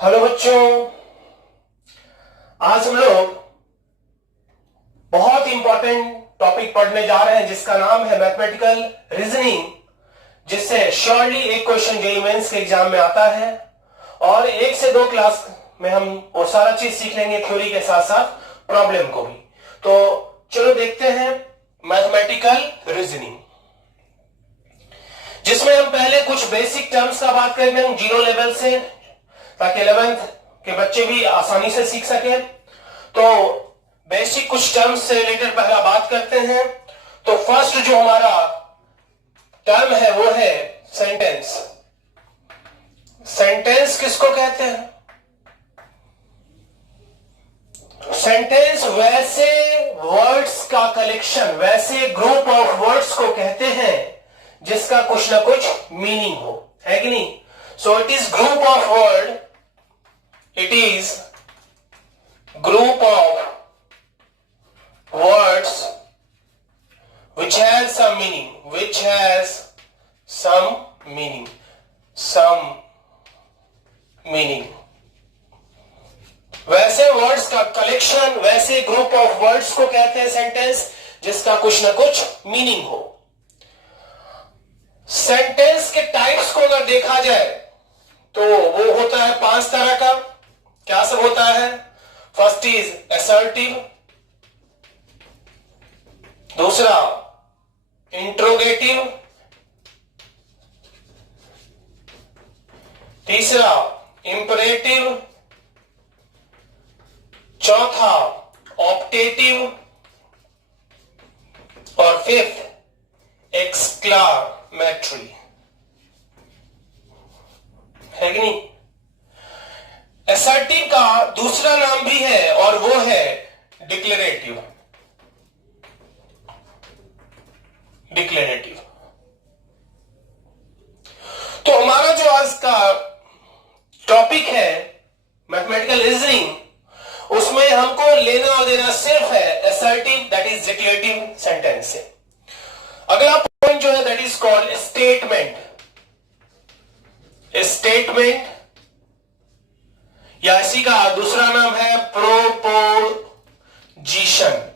Hello बच्चों, आज हम लोग बहुत इंपॉर्टेंट टॉपिक पढ़ने जा रहे हैं जिसका नाम है मैथमेटिकल रीजनिंग, जिससे श्योरली एक क्वेश्चन जेईई मेंस के एग्जाम में आता है और 1 से 2 क्लास में हम वो सारा चीज सीख लेंगे, थ्योरी के साथ साथ प्रॉब्लम को भी। तो चलो देखते हैं मैथमेटिकल रीजनिंग, जिसमें हम पहले कुछ बेसिक टर्म्स का बात करेंगे जीरो लेवल से, ताकि 11th के बच्चे भी आसानी से सीख सके। तो बेसिक कुछ टर्म्स से रिलेटेड पहला बात करते हैं। तो फर्स्ट जो हमारा टर्म है वो है सेंटेंस। सेंटेंस किसको कहते हैं? सेंटेंस वैसे वर्ड्स का कलेक्शन, वैसे ग्रुप ऑफ वर्ड्स को कहते हैं जिसका कुछ ना कुछ मीनिंग हो, है कि नहीं? So it is group of word, it is group of words which has some meaning, वैसे वर्ड्स का कलेक्शन, वैसे ग्रुप ऑफ वर्ड्स को कहते हैं सेंटेंस जिसका कुछ ना कुछ मीनिंग हो। सेंटेंस के टाइप्स को अगर देखा जाए तो वो होता है 5 तरह का। क्या सब होता है? फर्स्ट इज असर्टिव, दूसरा इंट्रोगेटिव, तीसरा इंपरेटिव, चौथा ऑप्टेटिव और फिफ्थ एक्सक्लामेटरी, है कि नहीं? असर्टिव का दूसरा नाम भी है और वो है डिक्लेरेटिव। तो हमारा जो आज का टॉपिक है मैथमेटिकल रीजनिंग, उसमें हमको लेना और देना सिर्फ है assertive, that is declarative sentence से। अगला पॉइंट जो है दैट इज कॉल्ड स्टेटमेंट। या इसी का दूसरा नाम है प्रोपोजिशन।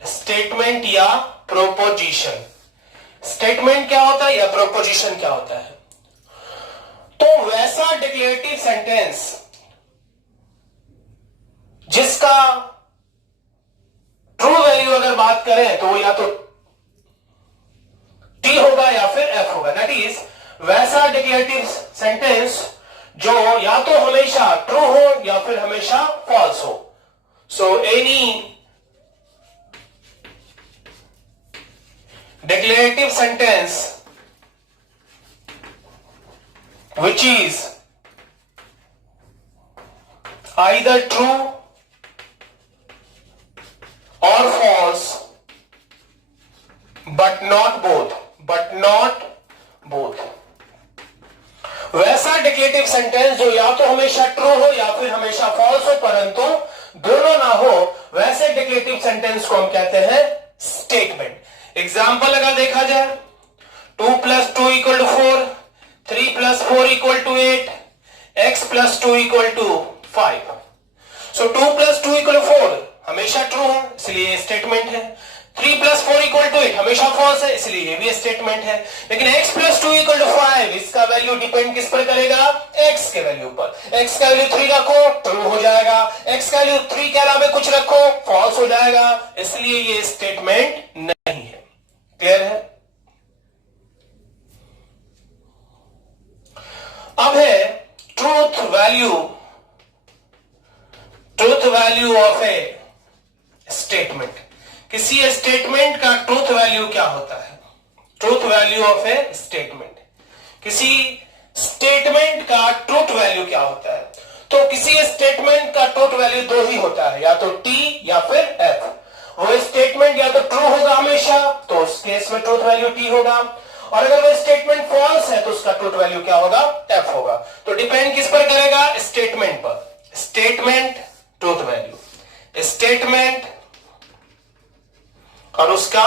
स्टेटमेंट या प्रोपोजिशन। स्टेटमेंट क्या होता है या प्रोपोजिशन क्या होता है? तो वैसा डिक्लेरेटिव सेंटेंस जिसका ट्रू वैल्यू अगर बात करें तो वो या तो टी होगा या फिर एफ होगा। दैट इज वैसा डिक्लेरेटिव सेंटेंस जो या तो हमेशा ट्रू हो या फिर हमेशा फॉल्स हो। So any declarative sentence which is either true or false but not both, वैसा डिक्लेरेटिव सेंटेंस जो या तो हमेशा ट्रू हो या फिर हमेशा फॉल्स हो, परंतु दोनों ना हो, वैसे डिक्लेरेटिव सेंटेंस को हम कहते हैं स्टेटमेंट। एग्जाम्पल अगर देखा जाए 2 + 2 = 4, 3 + 4 = 8, x + 2 = 5। सो 2 + 2 = 4 हमेशा ट्रू है, इसलिए स्टेटमेंट है। 3 + 4 = 8 हमेशा फॉल्स है, इसलिए ये भी स्टेटमेंट है। लेकिन x + 2 = 5, इसका वैल्यू डिपेंड किस पर करेगा? x के वैल्यू पर। x का वैल्यू 3 रखो ट्रू हो जाएगा, x का वैल्यू 3 के अलावा कुछ रखो फॉल्स हो जाएगा, इसलिए ये स्टेटमेंट नहीं है। क्लियर है? अब है truth value of A statement. किसी स्टेटमेंट का ट्रूथ वैल्यू क्या होता है? Truth value of A statement. किसी स्टेटमेंट का ट्रूथ वैल्यू क्या होता है? तो किसी स्टेटमेंट का ट्रूथ वैल्यू 2 ही होता है, या तो टी या फिर एफ। वो स्टेटमेंट या तो ट्रू होगा हमेशा, तो उस केस में ट्रूथ वैल्यू टी होगा, और अगर वो स्टेटमेंट फॉल्स है तो उसका ट्रूथ वैल्यू क्या होगा? एफ होगा। तो डिपेंड किस पर करेगा? स्टेटमेंट पर। स्टेटमेंट ट्रूथ वैल्यू, स्टेटमेंट और उसका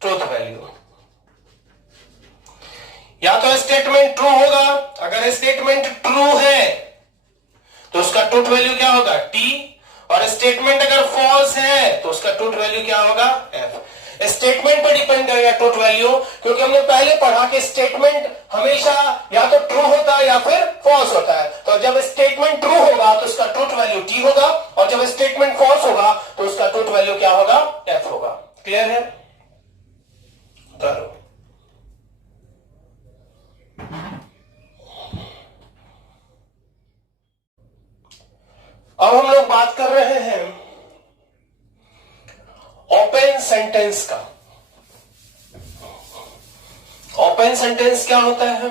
ट्रूथ वैल्यू। या तो स्टेटमेंट ट्रू होगा, अगर स्टेटमेंट ट्रू है तो उसका ट्रूथ वैल्यू क्या होगा टी, और स्टेटमेंट अगर फॉल्स है तो उसका ट्रूथ वैल्यू क्या होगा एफ। स्टेटमेंट पर डिपेंड करेगा ट्रूथ वैल्यू, क्योंकि हमने पहले पढ़ा कि स्टेटमेंट हमेशा या तो ट्रू होता है या फिर फॉल्स होता है। तो जब स्टेटमेंट ट्रू होगा तो उसका ट्रूथ वैल्यू टी होगा, और जब स्टेटमेंट फॉल्स होगा तो उसका ट्रूथ वैल्यू क्या होगा एफ होगा। क्लियर है? करो। अब हम लोग बात कर रहे हैं ओपन सेंटेंस का। ओपन सेंटेंस क्या होता है?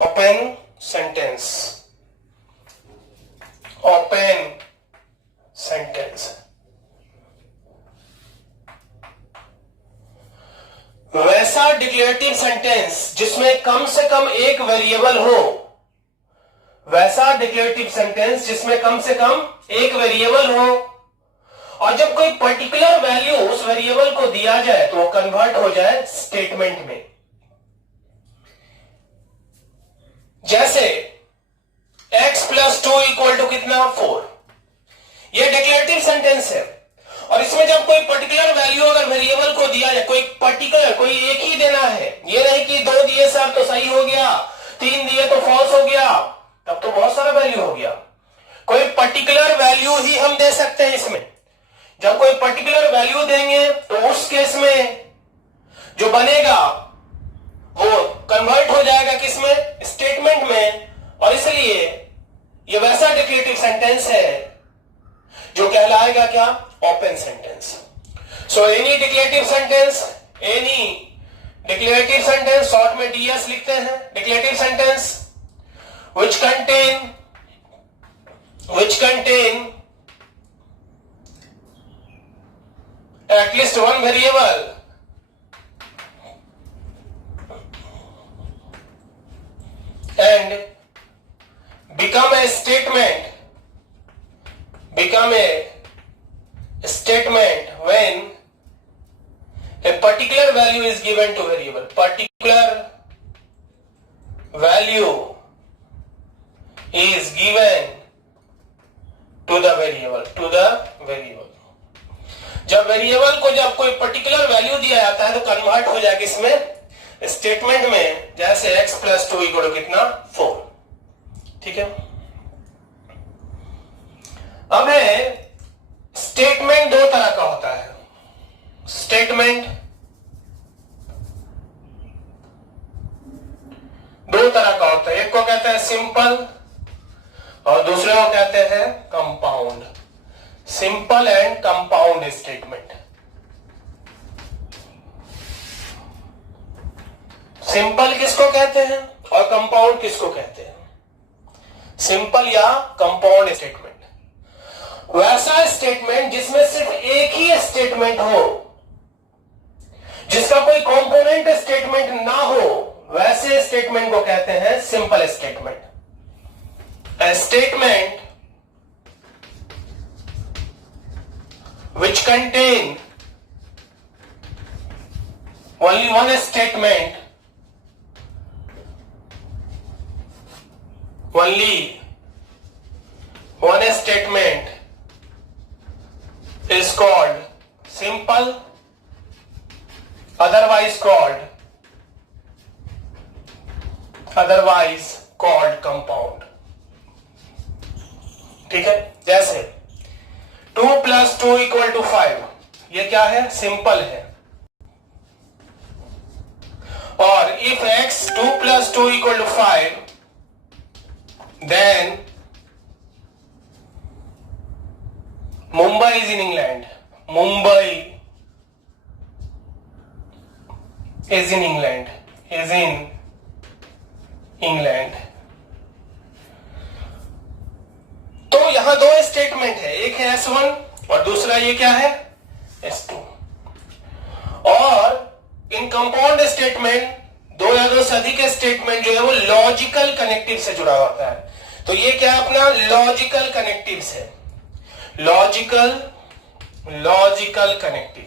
ओपन सेंटेंस, ओपन सेंटेंस वैसा डिक्लेरेटिव सेंटेंस जिसमें कम से कम एक वेरिएबल हो, वैसा डिक्लेरेटिव सेंटेंस जिसमें कम से कम एक वेरिएबल हो, और जब कोई पर्टिकुलर वैल्यू उस वेरिएबल को दिया जाए तो वो कन्वर्ट हो जाए स्टेटमेंट में। जैसे x + 2 = कितना 4, ये डिक्लेरेटिव सेंटेंस है, और इसमें जब कोई पर्टिकुलर वैल्यू अगर वेरिएबल को दिया जाए, कोई पर्टिकुलर कोई एक ही देना है, ये नहीं कि 2 दिए सर तो सही हो गया, 3 दिए तो फॉल्स हो गया, तब तो बहुत सारा वैल्यू हो गया। कोई पर्टिकुलर वैल्यू ही हम दे सकते हैं इसमें। जब कोई पर्टिकुलर वैल्यू देंगे तो उस केस में जो बनेगा वो कन्वर्ट हो जाएगा किसमें स्टेटमेंट में, और इसलिए ये वैसा डिक्लेरेटिव सेंटेंस है जो कहलाएगा क्या open sentence. So any declarative sentence short में डीएस लिखते हैं, declarative sentence which contain at least one variable and become a statement when a particular value is given to variable, particular value is given to the variable। जब variable को जब कोई particular value दिया जाता है तो कन्वर्ट हो जाएगा इसमें स्टेटमेंट में, जैसे x + 2 = कितना 4। ठीक है? अब है स्टेटमेंट दो तरह का होता है। स्टेटमेंट दो तरह का होता है, एक को कहते हैं सिंपल और दूसरे को कहते हैं compound. Simple and compound statement. Simple किसको कहते हैं और कंपाउंड किसको कहते हैं? सिंपल या कंपाउंड स्टेटमेंट वैसा स्टेटमेंट जिसमें सिर्फ एक ही स्टेटमेंट हो, जिसका कोई कंपोनेंट स्टेटमेंट ना हो, वैसे स्टेटमेंट को कहते हैं simple statement. A statement which contain only one statement, is called simple, otherwise called compound। ठीक है? जैसे 2 + 2 = 5, ये क्या है? सिंपल है। और if x 2 + 2 = 5, then Mumbai is in England। Mumbai is in England, तो यहां दो स्टेटमेंट है, एक है S1 और दूसरा ये क्या है S2। और इन कंपाउंड स्टेटमेंट दो या दो से अधिक स्टेटमेंट जो है वो लॉजिकल कनेक्टिव से जुड़ा होता है। तो ये क्या है अपना लॉजिकल कनेक्टिव है, लॉजिकल कनेक्टिव।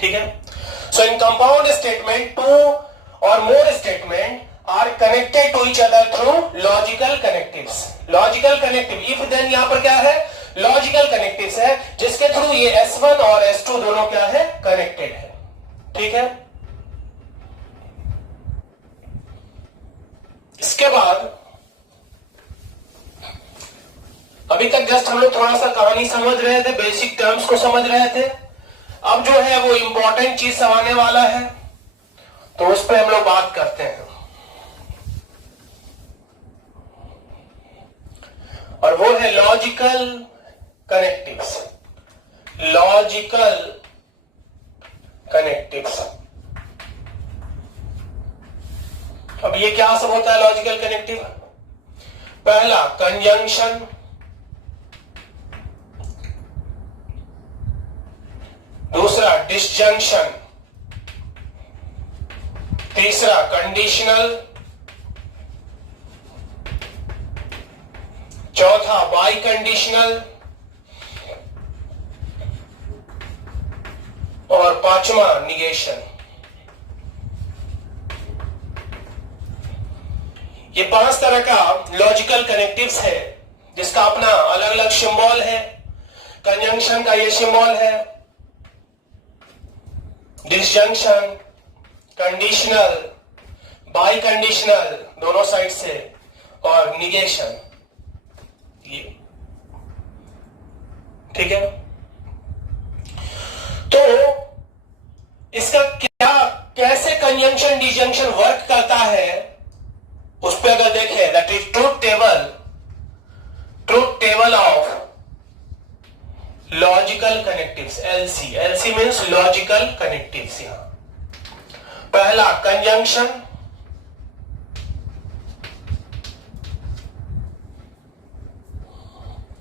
ठीक है। So in compound statement two और more statement are connected to each other through logical connectives. Logical connective, if then यहां पर क्या है, लॉजिकल कनेक्टिव्स है, जिसके थ्रू ये S1 और S2 दोनों क्या है, कनेक्टेड है। ठीक है। इसके बाद अभी तक जस्ट हम लोग थोड़ा सा कहानी समझ रहे थे, बेसिक टर्म्स को समझ रहे थे। अब जो है वो इंपॉर्टेंट चीज आने वाला है, तो उस पर हम लोग बात करते हैं, और वो है लॉजिकल कनेक्टिव्स। लॉजिकल कनेक्टिव्स, अब ये क्या सब होता है लॉजिकल कनेक्टिव? पहला कंजंक्शन, दूसरा डिसजंक्शन, तीसरा कंडीशनल, चौथा बाई कंडीशनल, और पांचवा निगेशन। ये 5 तरह का लॉजिकल कनेक्टिव्स है, जिसका अपना अलग अलग सिंबल है। कंजंक्शन का ये सिंबल है, डिसजंक्शन, कंडीशनल, बाई कंडीशनल दोनों साइड से, और निगेशन ये। ठीक है। तो इसका क्या, कैसे कंजंक्शन डिसजंक्शन वर्क करता है, उस पर अगर देखें, that is truth table of logical connectives, LC। LC means logical connectives. यहां पहला कंजंक्शन,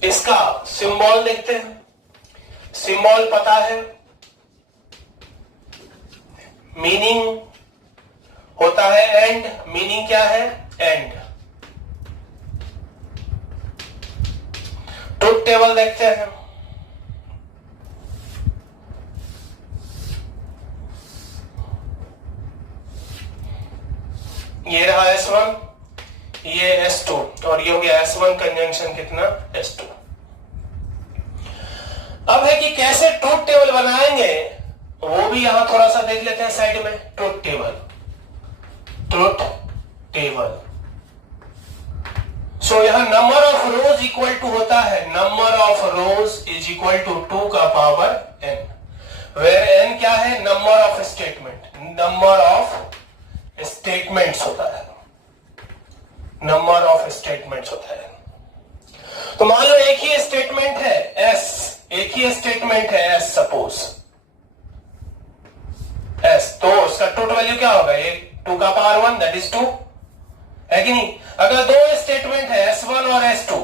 इसका सिंबल देखते हैं। सिंबल पता है, मीनिंग होता है एंड। मीनिंग क्या है, एंड। ट्रूथ टेबल देखते हैं। ये रहा S1, ये S2, और ये हो गया S1 कंजंक्शन कितना, S2। अब है कि कैसे ट्रूथ टेबल बनाएंगे, वो भी यहां थोड़ा सा देख लेते हैं साइड में। ट्रूथ टेबल, सो यहां number of rows equal to होता है, number of rows is equal to 2 का पावर n, वेयर n क्या है, number of statement. Number of statements होता है, नंबर ऑफ स्टेटमेंट्स होता है। तो मान लो एक ही स्टेटमेंट है S, एक ही स्टेटमेंट है S, सपोज S, तो उसका ट्रूथ वैल्यू क्या होगा, ये 2 का पावर 1, दैट इज 2, है कि नहीं। अगर दो स्टेटमेंट है S1 और S2,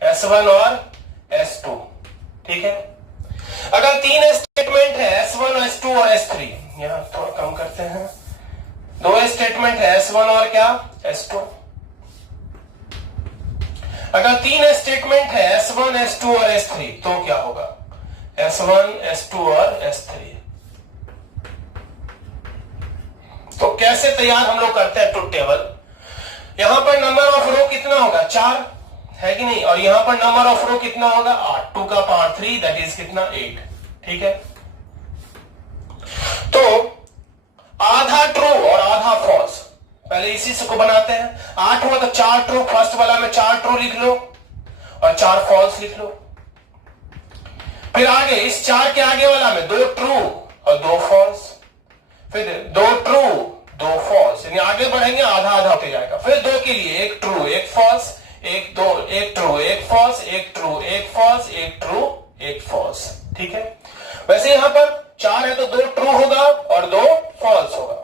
S1 और S2, ठीक है। अगर 3 स्टेटमेंट है S1 S2 और S3, यहां थोड़ा कम करते हैं, 2 स्टेटमेंट है S1 और क्या, S2। अगर 3 स्टेटमेंट है S1 S2 और S3, तो क्या होगा, S1 S2 और S3। तो कैसे तैयार हम लोग करते हैं ट्रूथ टेबल। यहां पर नंबर ऑफ रो कितना होगा, 4, है कि नहीं, और यहां पर नंबर ऑफ रो कितना होगा, 8, 2 का पावर 3, दैट इज कितना, 8, ठीक है। तो आधा ट्रू और आधा फॉल्स, पहले इसी से को बनाते हैं। 8 हुआ तो 4 ट्रू, फर्स्ट वाला में 4 ट्रू लिख लो और 4 फॉल्स लिख लो। फिर आगे इस 4 के आगे वाला में 2 ट्रू और 2 फॉल्स, फिर 2 ट्रू 2 फॉल्स, यानी आगे बढ़ेंगे आधा आधा होते जाएगा। फिर 2 के लिए 1 true 1 false, 1 true 1 false, 1 true 1 false, 1 true 1 false, ठीक है। वैसे यहां पर 4 है तो 2 ट्रू होगा और 2 फॉल्स होगा।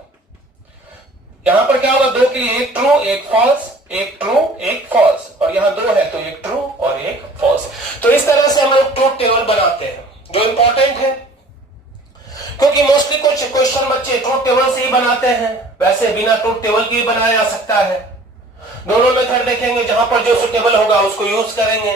यहां पर क्या होगा, 2 के लिए 1 ट्रू 1 फॉल्स, 1 ट्रू 1 फॉल्स, और यहां 2 है तो 1 ट्रू और 1 फॉल्स। तो इस तरह से हम लोग ट्रूथ टेबल बनाते हैं, जो इंपॉर्टेंट है, क्योंकि मोस्टली कुछ क्वेश्चन बच्चे ट्रूथ टेबल से ही बनाते हैं। वैसे बिना ट्रूथ टेबल के भी बनाया जा सकता है। दोनों मेथड देखेंगे, जहां पर जो सुटेबल होगा उसको यूज करेंगे।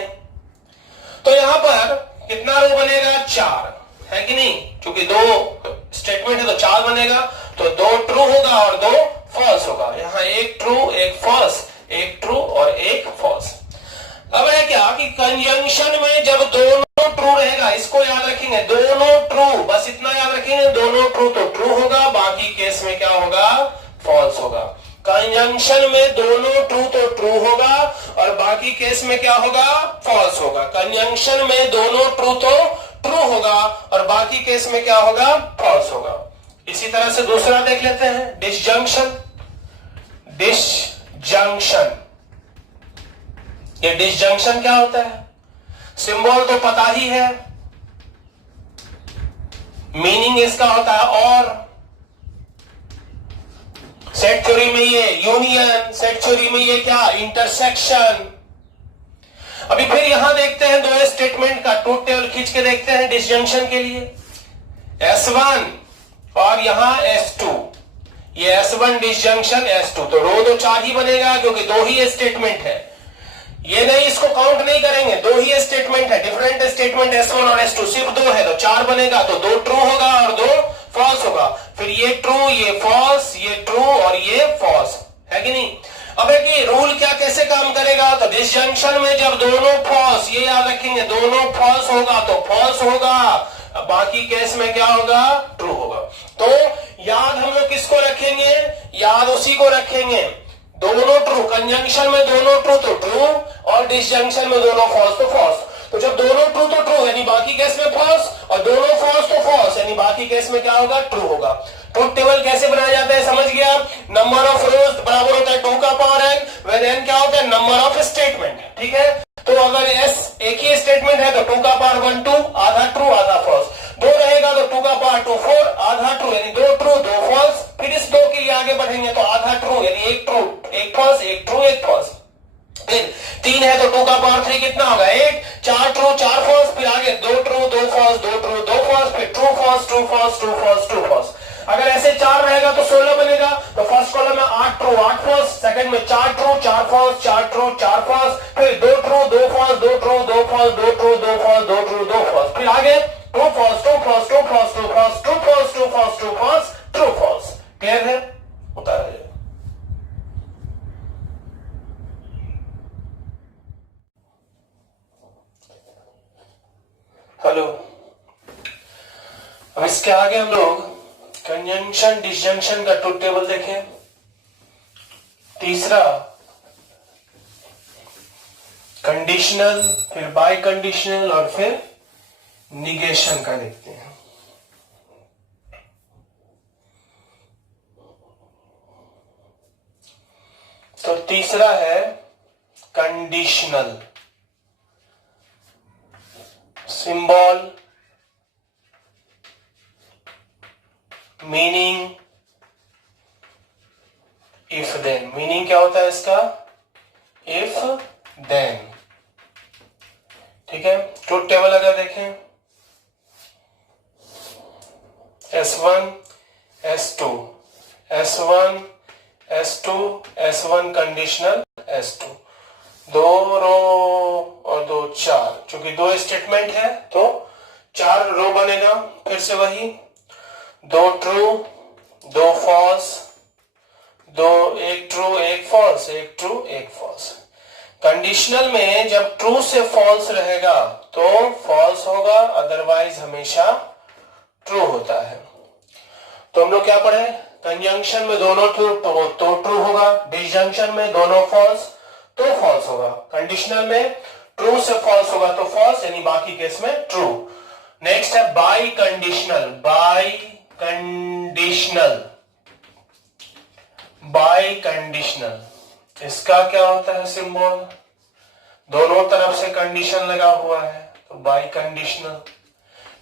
तो यहां पर कितना रो बनेगा, 4, है कि नहीं? क्योंकि दो स्टेटमेंट है तो 4 बनेगा, तो 2 ट्रू होगा और 2 फॉल्स होगा। यहां एक ट्रू एक फॉल्स, एक ट्रू और एक फॉल्स। अब है क्या कि कंजंक्शन में जब दोनों ट्रू रहेगा, इसको याद रखेंगे, दोनों ट्रू, बस इतना याद रखेंगे, दोनों ट्रू तो ट्रू होगा, बाकी केस में क्या होगा? फॉल्स होगा। कंजंक्शन में दोनों ट्रू तो ट्रू होगा और बाकी केस में क्या होगा? फॉल्स होगा। कंजंक्शन में दोनों ट्रू तो ट्रू होगा और बाकी केस में क्या होगा? फॉल्स होगा। इसी तरह से दूसरा देख लेते हैं, डिसजंक्शन। डिसजंक्शन, ये डिसजंक्शन क्या होता है? सिंबल तो पता ही है, मीनिंग इसका होता है और। सेट थ्योरी में ये यूनियन, सेट थ्योरी में ये क्या? इंटरसेक्शन। अभी फिर यहां देखते हैं दो स्टेटमेंट का ट्रूथ टेबल खींच के देखते हैं डिसजंक्शन के लिए। S1 और यहां S2, ये S1 डिसजंक्शन S2, तो रो तो 4 ही बनेगा क्योंकि 2 ही स्टेटमेंट है। ये नहीं, इसको काउंट नहीं करेंगे, 2 ही स्टेटमेंट है, डिफरेंट स्टेटमेंट S1 और S2, सिर्फ 2 है तो 4 बनेगा, तो 2 ट्रू होगा और 2 फॉल्स होगा। फिर ये ट्रू, ये फॉल्स, ये ट्रू और ये फॉल्स, है कि नहीं? अब है कि रूल क्या कैसे काम करेगा? तो डिसजंक्शन में जब दोनों फॉल्स, ये याद रखेंगे, दोनों फॉल्स होगा तो फॉल्स होगा, बाकी केस में क्या होगा? ट्रू होगा। तो याद हम लोग किसको रखेंगे? याद उसी को रखेंगे, दोनों ट्रू, कंजंक्शन में दोनों ट्रू तो ट्रू और डिसजंक्शन में दोनों फॉल्स तो फॉल्स। तो जब दोनों ट्रू तो ट्रू यानी बाकी केस में फॉल्स और दोनों फॉल्स तो फॉल्स यानी बाकी केस में क्या होगा? ट्रू होगा। ट्रूथ टेबल कैसे बनाया जाता है समझ गया? नंबर ऑफ रोज बराबर होता है 2 का पावर n, वेन n क्या होता है? नंबर ऑफ स्टेटमेंट, ठीक है? तो अगर s एक ही स्टेटमेंट है तो 2 का पावर 1 2, आधा ट्रू आधा फॉल्स। 2 रहेगा तो 2 का पावर 2 4, आधा ट्रू यानी 2 ट्रू 2 फॉल्स। फिर इस 2 के लिए आगे बढ़ेंगे तो आधा ट्रू यानी 1 ट्रू 1 फॉल्स, 1 ट्रू 1 फॉल्स। फिर 3 है तो 2 का पावर 3 कितना होगा? 8, 4 ट्रू 4 फॉल्स, फिर आगे 2 ट्रू 2 फॉल्स, 2 ट्रू 2 फॉल्स, फिर true false true false true false true false. अगर ऐसे 4 रहेगा तो 16 बनेगा, तो फर्स्ट कॉलम में 8 ट्रू 8 फॉल्स, सेकंड में 4 ट्रू 4 फॉल्स, 4 ट्रू 4 फॉल्स, फिर 2 true 2 false, 2 true 2 false, 2 true 2 false, 2 true 2 false, फिर आगे true false true false true false true false true false true false true false true false. Clear है? उतारा जाए। Hello, अब इसके आगे हम लोग कंजंक्शन डिसजंक्शन का ट्रूथ टेबल देखें। तीसरा कंडीशनल, फिर बाय कंडीशनल और फिर निगेशन का देखते हैं। तो तीसरा है conditional. Symbol, meaning, if then. Meaning क्या होता है इसका? इफ देन, ठीक है? ट्रूथ टेबल अगर देखें, S1 S2 S1 S2 S1 conditional S2, 2 रो और 2 4, चूंकि 2 स्टेटमेंट है तो 4 रो बनेगा। फिर से वही 2 true 2 false, 1 true 1 false, 1 true 1 false. Conditional में जब ट्रू से फॉल्स रहेगा तो फॉल्स होगा, अदरवाइज हमेशा ट्रू होता है। तो हम लोग क्या पढ़े? कंजंक्शन में दोनों ट्रू तो ट्रू होगा, डिसजंक्शन में दोनों फॉल्स तो फॉल्स होगा, कंडीशनल में ट्रू से फॉल्स होगा तो फॉल्स यानी बाकी केस में ट्रू। नेक्स्ट है bye conditional. Bye conditional, bye conditional, इसका क्या होता है सिंबल? दोनों तरफ से कंडीशन लगा हुआ है तो बाय कंडीशनल।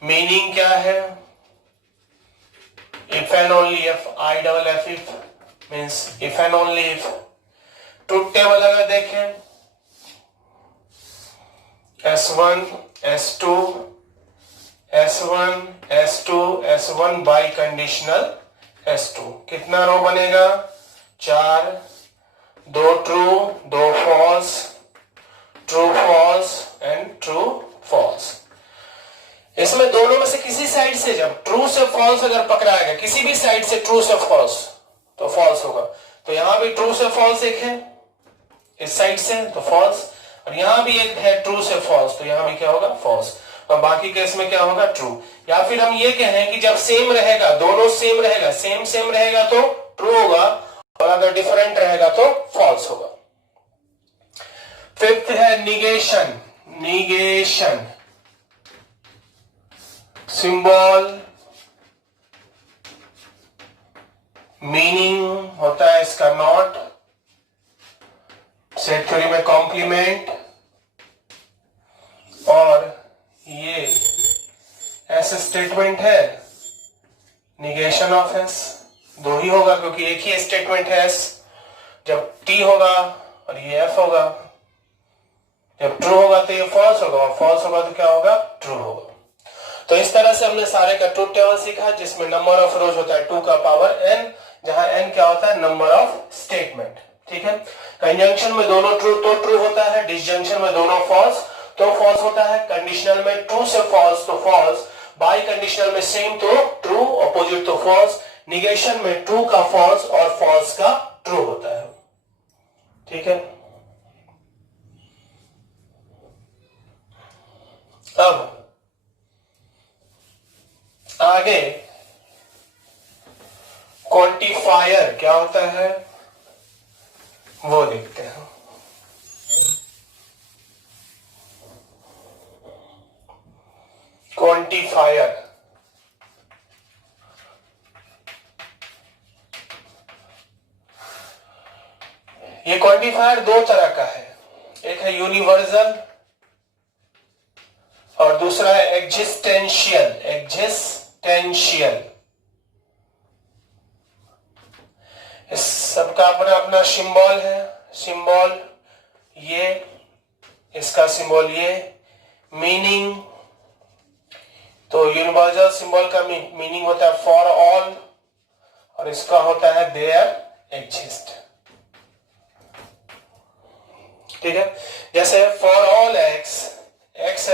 मीनिंग क्या है? If and only if, I double F if means if and only if। Truth table अगर देखें, S1 S2 S1 S2 S1 bye conditional S2, कितना रो बनेगा? 4, 2 true 2 false, true false and true false. इसमें दोनों में से किसी साइड से जब ट्रू से फॉल्स अगर पकड़ाएगा, किसी भी साइड से ट्रू से फॉल्स, तो फॉल्स होगा। तो यहां भी ट्रू से फॉल्स एक है इस साइड से, तो फॉल्स, और यहां भी एक है ट्रू से फॉल्स, तो यहां भी क्या होगा, फॉल्स। और बाकी केस में क्या होगा, ट्रू। या फिर हम ये कहें कि जब सेम रहेगा, दोनों सेम रहेगा, सेम रहेगा तो ट्रू होगा, और अगर डिफरेंट रहेगा तो फॉल्स होगा। फिफ्थ है निगेशन। निगेशन सिंबल मीनिंग होता है इसका नॉट, सेट थ्योरी में कॉम्प्लीमेंट, और ये ऐसे स्टेटमेंट है निगेशन ऑफ एस। दो ही होगा क्योंकि एक ही स्टेटमेंट है एस। जब टी होगा और ये एफ होगा, जब ट्रू होगा तो ये फॉल्स होगा, और फॉल्स होगा तो क्या होगा, ट्रू होगा। तो इस तरह से हमने सारे का ट्रूथ टेबल सीखा, जिसमें नंबर ऑफ रोज होता है 2 का पावर n, जहां n क्या होता है, नंबर ऑफ स्टेटमेंट। ठीक है। कंजंक्शन में दोनों ट्रू तो ट्रू होता है, डिसजंक्शन में दोनों फॉल्स तो फॉल्स होता है, कंडीशनल में ट्रू से फॉल्स तो फॉल्स, बाई कंडीशनल में सेम तो ट्रू, अपोजिट तो फॉल्स, निगेशन में ट्रू का फॉल्स और फॉल्स का ट्रू होता है। ठीक है। अब आगे क्वांटिफायर क्या होता है वो देखते हैं। क्वांटिफायर ये क्वांटिफायर दो तरह का है, एक है यूनिवर्सल और दूसरा है एग्जिस्टेंशियल। एग्जिस्टेंशियल इस सबका अपना अपना सिंबल है। सिंबल ये, इसका सिंबल ये, मीनिंग तो यूनिवर्सल सिंबल का मीनिंग होता है फॉर ऑल, और इसका होता है देयर एग्जिस्ट। ठीक है। जैसे for all x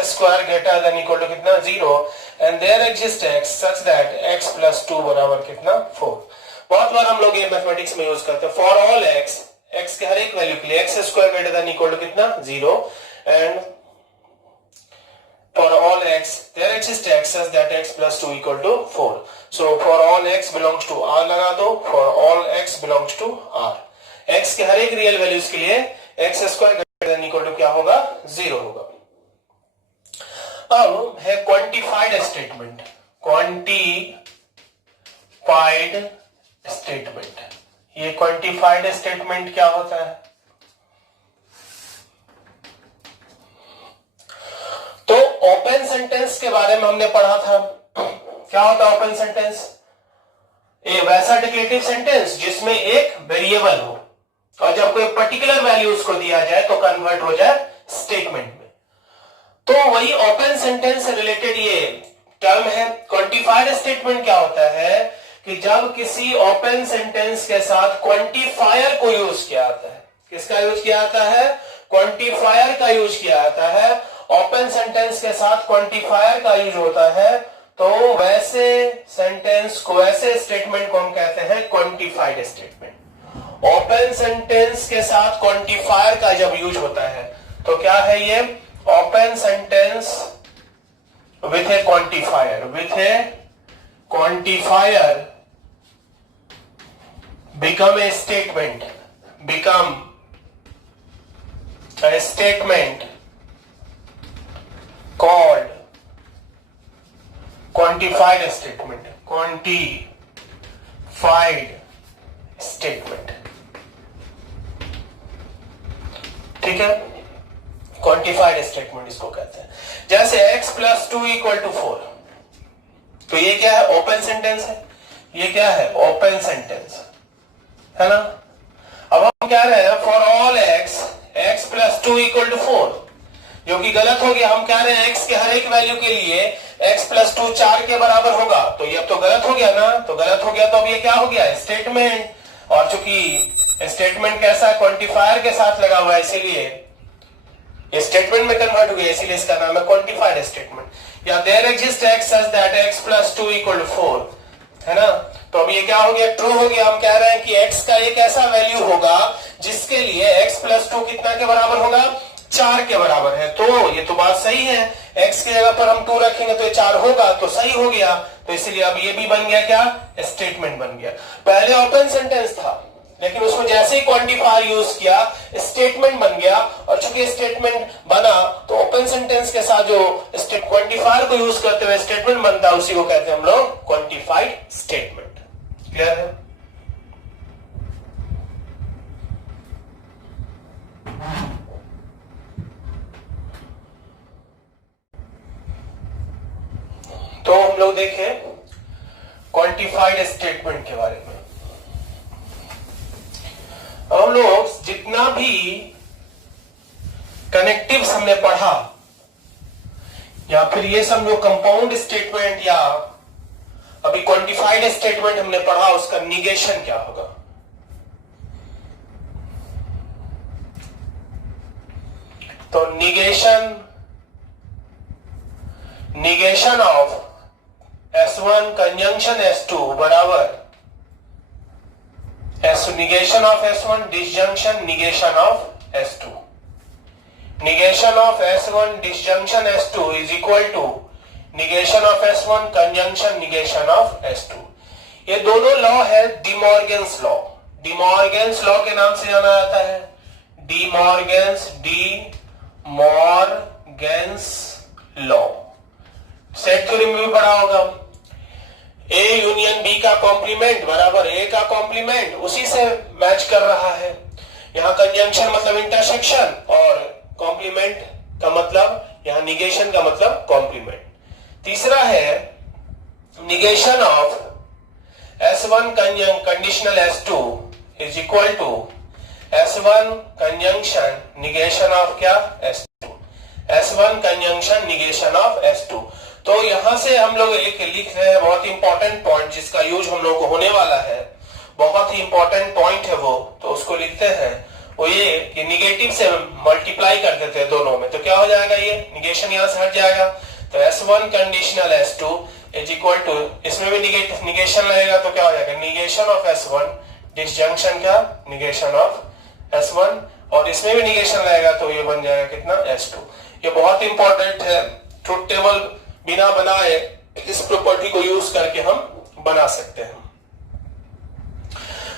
square greater than equal to कितना 0 and there exist x such that x plus 2 बराबर कितना 4। बहुत बार हम लोग ये मैथमेटिक्स में यूज करते हैं। फॉर ऑल एक्स के हर एक वैल्यू के लिए x square greater than equal to कितना 0 and for all x there exist x such that x plus 2 equal to 4। So for all x belongs to r लगा दो, for all x belongs to r। x के हर एक real values के लिए x square greater than equal to क्या होगा 0 होगा। अब है क्वांटिफाइड स्टेटमेंट। क्वांटिफाइड स्टेटमेंट, ये क्वांटिफाइड स्टेटमेंट क्या होता है? तो ओपन सेंटेंस के बारे में हमने पढ़ा था। क्या होता है ओपन सेंटेंस? ये वैसा डिक्लेरेटिव सेंटेंस जिसमें एक वेरिएबल हो और जब कोई पर्टिकुलर वैल्यू उसको दिया जाए तो कन्वर्ट हो जाए स्टेटमेंट में। तो वही ओपन सेंटेंस से रिलेटेड ये टर्म है। क्वांटिफाइड स्टेटमेंट क्या होता है कि जब किसी ओपन सेंटेंस के साथ क्वांटिफायर को यूज किया जाता है। किसका यूज किया जाता है? क्वांटिफायर का यूज किया जाता है। ओपन सेंटेंस के साथ क्वांटिफायर का यूज होता है तो वैसे सेंटेंस को, वैसे स्टेटमेंट को हम कहते हैं क्वांटिफाइड स्टेटमेंट। ओपन सेंटेंस के साथ क्वांटिफायर का जब यूज होता है तो क्या है ये? Open sentence with A quantifier, with A quantifier become a statement, become a statement called quantified statement, quantified statement। ठीक है, क्वांटिफाइड स्टेटमेंट इसको कहते हैं। जैसे x प्लस 2 इक्वल टू 4, तो ये क्या है? ओपन सेंटेंस है। ये क्या है? ओपन सेंटेंस है ना। अब हम क्या रहे हैं? For all x plus 2 equal to 4, जो कि गलत हो गया। हम क्या रहे हैं? x के हर एक वैल्यू के लिए x प्लस 2 4 के बराबर होगा, तो ये अब तो गलत हो गया ना। तो गलत हो गया तो अब ये क्या हो गया? स्टेटमेंट। और चूंकि स्टेटमेंट कैसा? क्वांटिफायर के साथ लगा हुआ है, इसीलिए स्टेटमेंट में कन्वर्ट हो गया, इसीलिए इसका नाम है क्वांटिफाइड स्टेटमेंट। या there exist x such that x plus 2 equal to 4, है ना। तो अब ये क्या हो गया, ट्रू हो गया। हम कह रहे हैं कि x का एक ऐसा वैल्यू होगा जिसके लिए x प्लस 2 कितना के बराबर होगा, 4 के बराबर है। तो ये तो बात सही है, x की जगह पर हम 2 रखेंगे तो ये 4 होगा, तो सही हो गया। तो इसलिए अब ये भी बन गया क्या, स्टेटमेंट बन गया। पहले ओपन सेंटेंस था, लेकिन उसमें जैसे ही क्वांटिफायर यूज किया स्टेटमेंट बन गया, और चूंकि स्टेटमेंट बना तो ओपन सेंटेंस के साथ जो क्वांटिफायर को यूज करते हुए स्टेटमेंट बनता है उसी को कहते हैं हम लोग क्वांटिफाइड स्टेटमेंट। क्लियर है? तो हम लोग देखें क्वांटिफाइड स्टेटमेंट के बारे में। हम लोग जितना भी कनेक्टिव्स हमने पढ़ा, या फिर ये समझो कंपाउंड स्टेटमेंट या अभी क्वांटिफाइड स्टेटमेंट हमने पढ़ा, उसका निगेशन क्या होगा। तो negation of S1 conjunction S2 बराबर negation of S1 disjunction negation of S2. Negation of S1 disjunction S2 is equal to negation of S1 conjunction negation of S2. ये दोनों लॉ है डिमॉर्गन्स लॉ। डिमॉर्गन्स लॉ के नाम से जाना जाता है, डिमॉर्गन्स लॉ। सेट थ्योरी में भी पढ़ा होगा, ए यूनियन बी का कॉम्प्लीमेंट बराबर ए का कॉम्प्लीमेंट, उसी से मैच कर रहा है। यहां कंजंक्शन मतलब इंटरसेक्शन, और कॉम्प्लीमेंट का मतलब यहां निगेशन का मतलब कॉम्प्लीमेंट। तीसरा है negation of S1 conditional S2 is equal to S1 conjunction negation of क्या, S2। S1 conjunction negation of S2। तो यहां से हम लोग लिख रहे हैं बहुत इंपॉर्टेंट पॉइंट जिसका यूज हम लोग को होने वाला है, बहुत ही इंपॉर्टेंट पॉइंट है वो। तो उसको लिखते हैं, वो ये कि निगेटिव से मल्टीप्लाई कर देते हैं दोनों में, तो क्या हो जाएगा, ये निगेशन यहां से हट जाएगा। तो S1 conditional S2 is equal to, इसमें भी निगेशन लगेगा तो क्या हो जाएगा, निगेशन ऑफ S1 डिसजंक्शन क्या, निगेशन ऑफ S1, और इसमें भी निगेशन लगेगा तो ये बन जाएगा कितना, S2। ये बहुत इंपॉर्टेंट है, ट्रुथ टेबल बिना बनाए इस प्रॉपर्टी को यूज करके हम बना सकते हैं।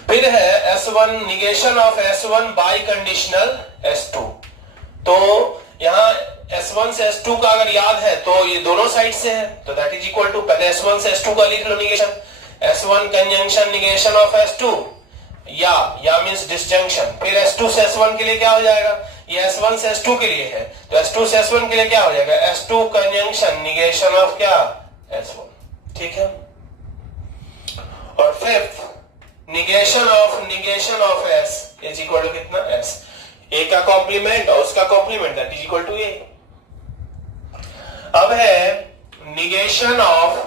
फिर है S1 negation of S1 bye conditional S2। तो यहां S1 से S2 का अगर याद है तो ये दोनों साइड से है, तो दैट इज इक्वल टू, पहले S1 से S2 का लिख लो negation, S1 conjunction negation of S2 या मींस डिसजंक्शन। फिर S2 से S1 के लिए क्या हो जाएगा, ये S1 से S2 के लिए है, तो S2 से S1 के लिए क्या हो जाएगा, S2 कंजंक्शन निगेशन ऑफ क्या, S1। ठीक है। और fifth negation of S is equal to कितना, S। ए का कॉम्प्लीमेंट और उसका complement that is equal to A. अब है negation of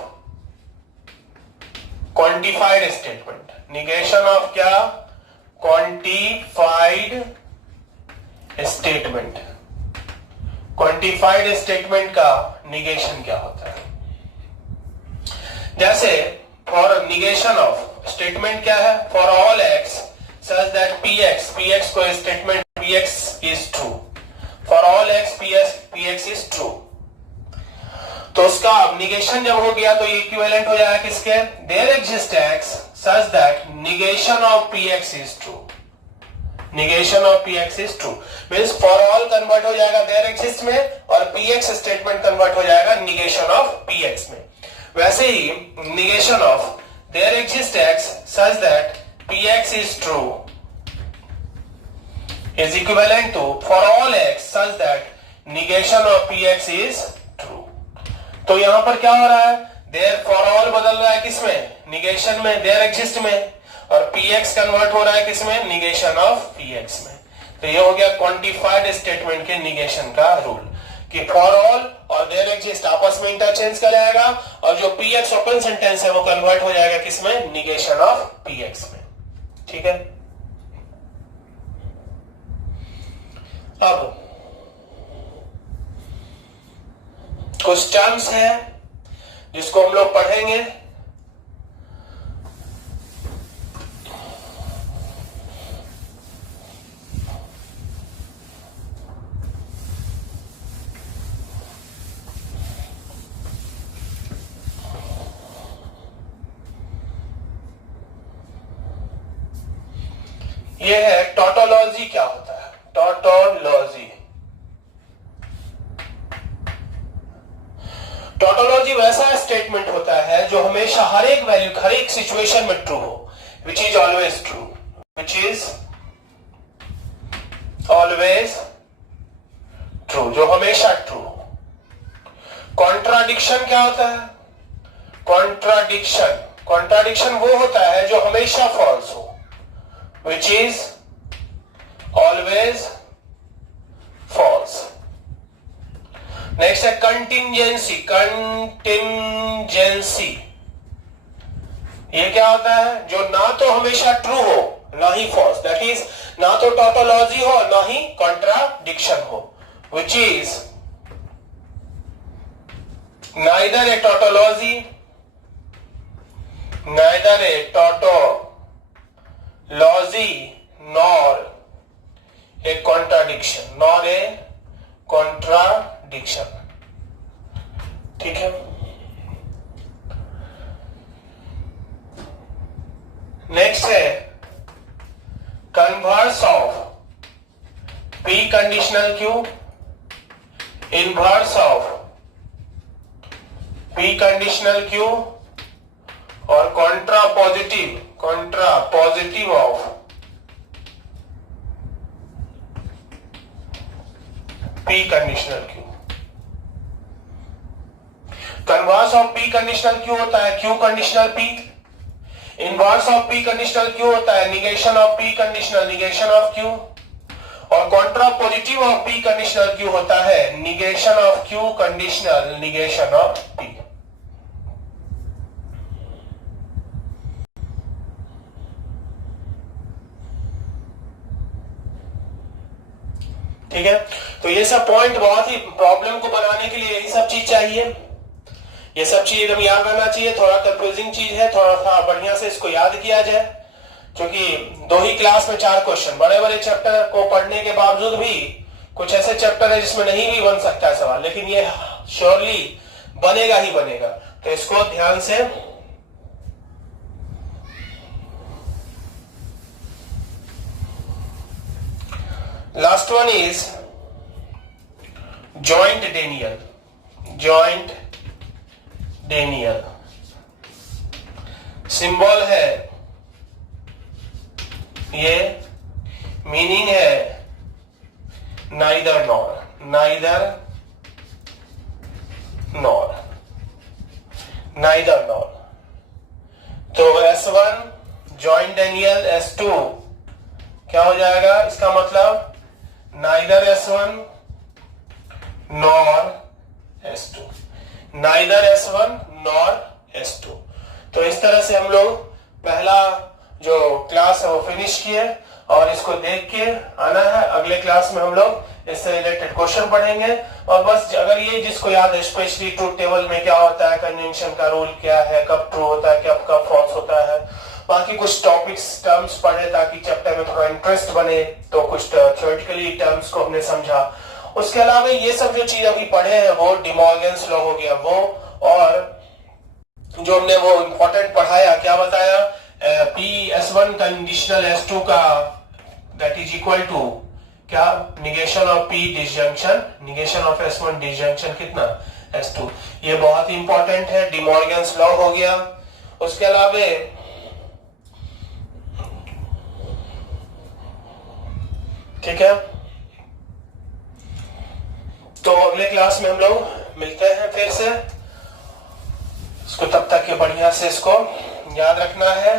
quantified statement. Negation of क्या, क्वांटिफाइड स्टेटमेंट। क्वांटिफाइड स्टेटमेंट का निगेशन क्या होता है, जैसे फॉर निगेशन ऑफ स्टेटमेंट क्या है, for all x such that px को statement px is true, for all x px is true. तो उसका निगेशन जब हो गया तो ये इक्विवेलेंट हो जाएगा किसके, there exist x such that negation of px is true. Negation of px is true means for all convert हो जाएगा देयर एग्जिस्ट में, और px स्टेटमेंट कन्वर्ट हो जाएगा निगेशन ऑफ px में। वैसे ही negation of there exist x such that px is true is equivalent to for all x such that negation of px is true. तो यहां पर क्या हो रहा है, देयर फॉर ऑल बदल रहा है किसमें, निगेशन में, देयर एग्जिस्ट में, और px कन्वर्ट हो रहा है किसमें, निगेशन ऑफ px में। तो ये हो गया क्वांटिफाइड स्टेटमेंट के निगेशन का रूल, कि फॉर ऑल और देयर एग्जिस्ट आपस में इंटरचेंज कर जाएगा, और जो px ओपन सेंटेंस है वो कन्वर्ट हो जाएगा किसमें, निगेशन ऑफ px में। ठीक है। कुछ टर्म्स है जिसको हम लोग पढ़ेंगे। ये है टॉटोलॉजी। क्या होता है टॉटोलॉजी? टॉटोलॉजी वैसा स्टेटमेंट होता है जो हमेशा हर एक वैल्यू हर एक सिचुएशन में ट्रू हो, which is always true, which is always true, जो हमेशा ट्रू हो। कॉन्ट्राडिक्शन क्या होता है? कॉन्ट्राडिक्शन वो होता है जो हमेशा फॉल्स हो, which is always false. Next है contingency। ये क्या होता है? जो ना तो हमेशा ट्रू हो ना ही फॉल्स, दैट इज ना तो टॉटोलॉजी हो ना ही कॉन्ट्राडिक्शन हो, which is neither a tautology, neither a tautology nor a contradiction, ठीक है। नेक्स्ट है converse of P conditional Q, inverse of P conditional Q और contrapositive of P conditional Q। Converse of P conditional Q होता है Q conditional P, inverse of P conditional Q होता है negation of P conditional negation of Q, और contrapositive of P conditional Q होता है negation of Q conditional negation of P। ठीक है, तो ये सब पॉइंट बहुत ही प्रॉब्लम को बनाने के लिए यही सब चीज चाहिए। ये सब चीज एकदम याद रहना चाहिए। थोड़ा कंफ्यूजिंग चीज है, थोड़ा सा बढ़िया से इसको याद किया जाए, क्योंकि 2 ही क्लास में 4 क्वेश्चन, बड़े बड़े चैप्टर को पढ़ने के बावजूद भी कुछ ऐसे चैप्टर है जिसमें नहीं भी बन सकता है सवाल, लेकिन ये श्योरली बनेगा ही बनेगा। तो इसको ध्यान से last one is joint Daniel. Symbol है ये, मीनिंग है नाइदर नॉर। तो S1 जॉइंट डेनियल, S2 क्या हो जाएगा? इसका मतलब neither S1 nor S2, neither S1 nor S2। तो इस तरह से हम लोग पहला जो क्लास है वो फिनिश किए, और इसको देख के आना है। अगले क्लास में हम लोग इससे रिलेटेड क्वेश्चन पढ़ेंगे। और बस अगर ये जिसको याद है, स्पेशली ट्रूथ टेबल में क्या होता है, कंजंक्शन का रूल क्या है, कब ट्रू होता है, कब फॉल्स होता है, बाकी कुछ टॉपिक्स टर्म्स पढ़े ताकि चैप्टर में थोड़ा इंटरेस्ट बने। तो कुछ थ्योरेटिकली टर्म्स को हमने समझा। उसके अलावा ये सब जो चीज अभी पढ़े हैं वो डिमॉर्गन्स लॉ हो गया वो, और जो हमने वो इंपॉर्टेंट पढ़ाया, क्या बताया, PS1 कंडीशनल S2 का दैट इज इक्वल टू क्या, negation of P disjunction, negation of S1 disjunction कितना, S2। ये बहुत ही इंपॉर्टेंट है, डिमॉर्गन्स लॉ हो गया। उसके अलावा ठीक है, तो अगले क्लास में हम लोग मिलते हैं फिर से। इसको तब तक के बढ़िया से इसको याद रखना है।